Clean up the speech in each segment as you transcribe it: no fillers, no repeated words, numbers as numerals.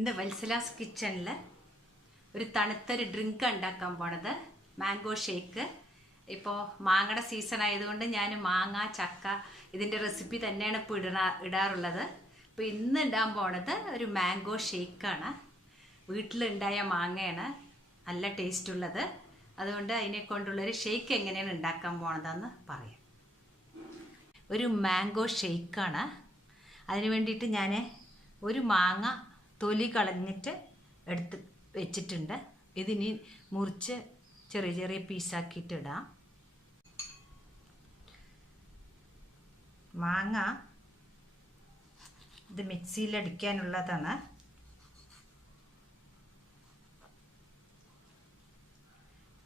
ഇന്ന് വത്സലാസ് കിച്ചണിൽ ഒരു തണുത്തൊരു ഡ്രിങ്ക് ഉണ്ടാക്കാൻ പോണത് മാംഗോ ഷേക്ക്. ഇപ്പോൾ മാങ്ങയുടെ സീസൺ ആയതുകൊണ്ട് ഞാൻ മാങ്ങ ചക്ക ഇതിൻ്റെ റെസിപ്പി തന്നെയാണ് ഇപ്പോൾ ഇടാറുള്ളത്. ഇപ്പോൾ ഇന്ന് ഇടാൻ പോണത് ഒരു മാംഗോ ഷേക്കാണ്. വീട്ടിലുണ്ടായ മാങ്ങയാണ്, നല്ല ടേസ്റ്റ് ഉള്ളത്. അതുകൊണ്ട് അതിനെ കൊണ്ടുള്ളൊരു ഷേക്ക് എങ്ങനെയാണ് ഉണ്ടാക്കാൻ പോണതെന്ന് പറയാം. ഒരു മാംഗോ ഷേക്കാണ്. അതിന് വേണ്ടിയിട്ട് ഞാൻ ഒരു മാങ്ങ തൊലി കളഞ്ഞിട്ട് എടുത്ത് വെച്ചിട്ടുണ്ട്. ഇതിനി മുറിച്ച് ചെറിയ ചെറിയ പീസാക്കിയിട്ട് ഇടാം. മാങ്ങ ഇത് മിക്സിയിൽ അടിക്കാനുള്ളതാണ്.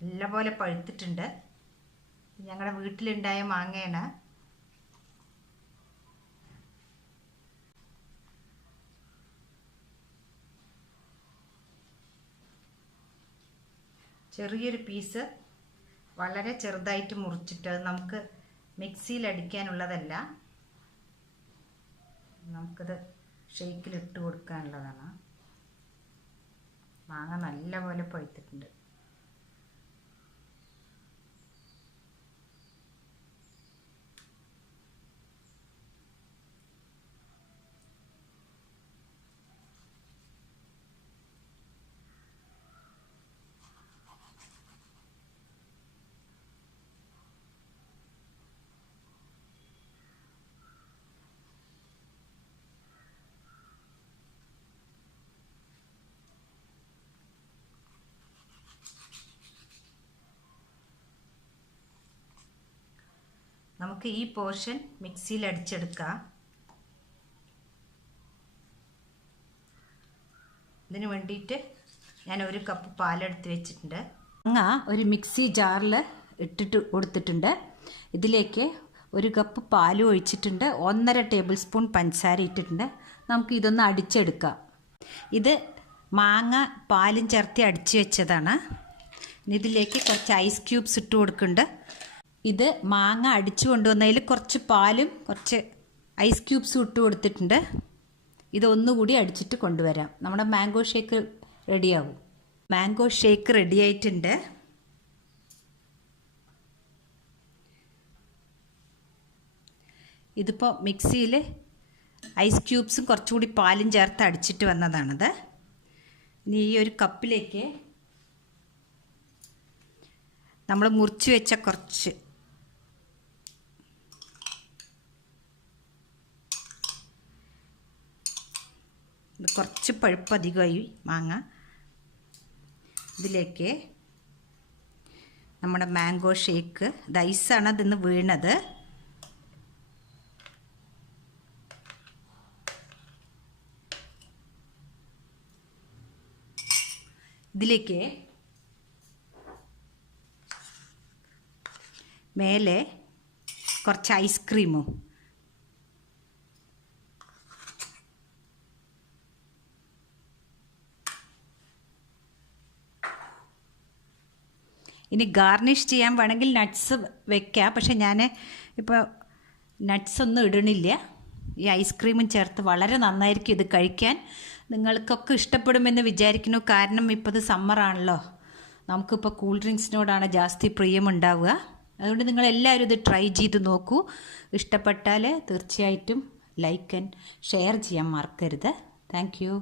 നല്ലപോലെ പഴുത്തിട്ടുണ്ട്. ഞങ്ങളുടെ വീട്ടിലുണ്ടായ മാങ്ങയാണ്. ചെറിയൊരു പീസ് വളരെ ചെറുതായിട്ട് മുറിച്ചിട്ട്, അത് നമുക്ക് മിക്സിയിൽ അടിക്കാനുള്ളതല്ല, നമുക്കിത് ഷേക്കിലിട്ട് കൊടുക്കാനുള്ളതാണ്. മാങ്ങ നല്ലപോലെ പഴുത്തിട്ടുണ്ട്. നമുക്ക് ഈ പോർഷൻ മിക്സിയിൽ അടിച്ചെടുക്കാം. ഇതിന് വേണ്ടിയിട്ട് ഞാൻ ഒരു കപ്പ് പാലെടുത്ത് വെച്ചിട്ടുണ്ട്. മാങ്ങ ഒരു മിക്സി ജാറിൽ ഇട്ടിട്ട് കൊടുത്തിട്ടുണ്ട്. ഇതിലേക്ക് ഒരു കപ്പ് പാലും ഒഴിച്ചിട്ടുണ്ട്. 1.5 ടേബിൾ സ്പൂൺ പഞ്ചസാര ഇട്ടിട്ടുണ്ട്. നമുക്ക് ഇതൊന്ന് അടിച്ചെടുക്കാം. ഇത് മാങ്ങ പാലും ചേർത്ത് അടിച്ച് വെച്ചതാണ്. ഇതിലേക്ക് കുറച്ച് ഐസ് ക്യൂബ്സ് ഇട്ട് കൊടുക്കുന്നുണ്ട്. ഇത് മാങ്ങ അടിച്ചു കൊണ്ടുവന്നതിൽ കുറച്ച് പാലും കുറച്ച് ഐസ് ക്യൂബ്സും ഇട്ട് കൊടുത്തിട്ടുണ്ട്. ഇതൊന്നുകൂടി അടിച്ചിട്ട് കൊണ്ടുവരാം. നമ്മുടെ മാംഗോ ഷേക്ക് റെഡിയാവും. മാംഗോ ഷേക്ക് റെഡി ആയിട്ടുണ്ട്. ഇതിപ്പോൾ മിക്സിയിൽ ഐസ് ക്യൂബ്സും കുറച്ചുകൂടി പാലും ചേർത്ത് അടിച്ചിട്ട് വന്നതാണത്. ഇനി ഈ ഒരു കപ്പിലേക്ക് നമ്മൾ മുറിച്ച് വെച്ച കുറച്ച് പഴുപ്പ് അധികമായി മാങ്ങ. ഇതിലേക്ക് നമ്മുടെ മാംഗോ ഷേക്ക്, ഇത് ഐസാണ് അതിന്ന് വീണത്. ഇതിലേക്ക് മേലെ കുറച്ച് ഐസ്ക്രീമും, ഇനി ഗാർണിഷ് ചെയ്യാൻ വേണമെങ്കിൽ നട്ട്സ് വെക്കാം. പക്ഷെ ഞാൻ ഇപ്പോൾ നട്ട്സ് ഒന്നും ഇടണില്ല. ഈ ഐസ്ക്രീമും ചേർത്ത് വളരെ നന്നായിരിക്കും ഇത് കഴിക്കാൻ. നിങ്ങൾക്കൊക്കെ ഇഷ്ടപ്പെടുമെന്ന് വിചാരിക്കുന്നു. കാരണം ഇപ്പോൾ ഇത് സമ്മറാണല്ലോ, നമുക്കിപ്പോൾ കൂൾ ഡ്രിങ്ക്സിനോടാണ് ജാസ്തി പ്രിയമുണ്ടാവുക. അതുകൊണ്ട് നിങ്ങളെല്ലാവരും ഇത് ട്രൈ ചെയ്ത് നോക്കൂ. ഇഷ്ടപ്പെട്ടാൽ തീർച്ചയായിട്ടും ലൈക്ക് ആൻഡ് ഷെയർ ചെയ്യാൻ മറക്കരുത്. Thank you.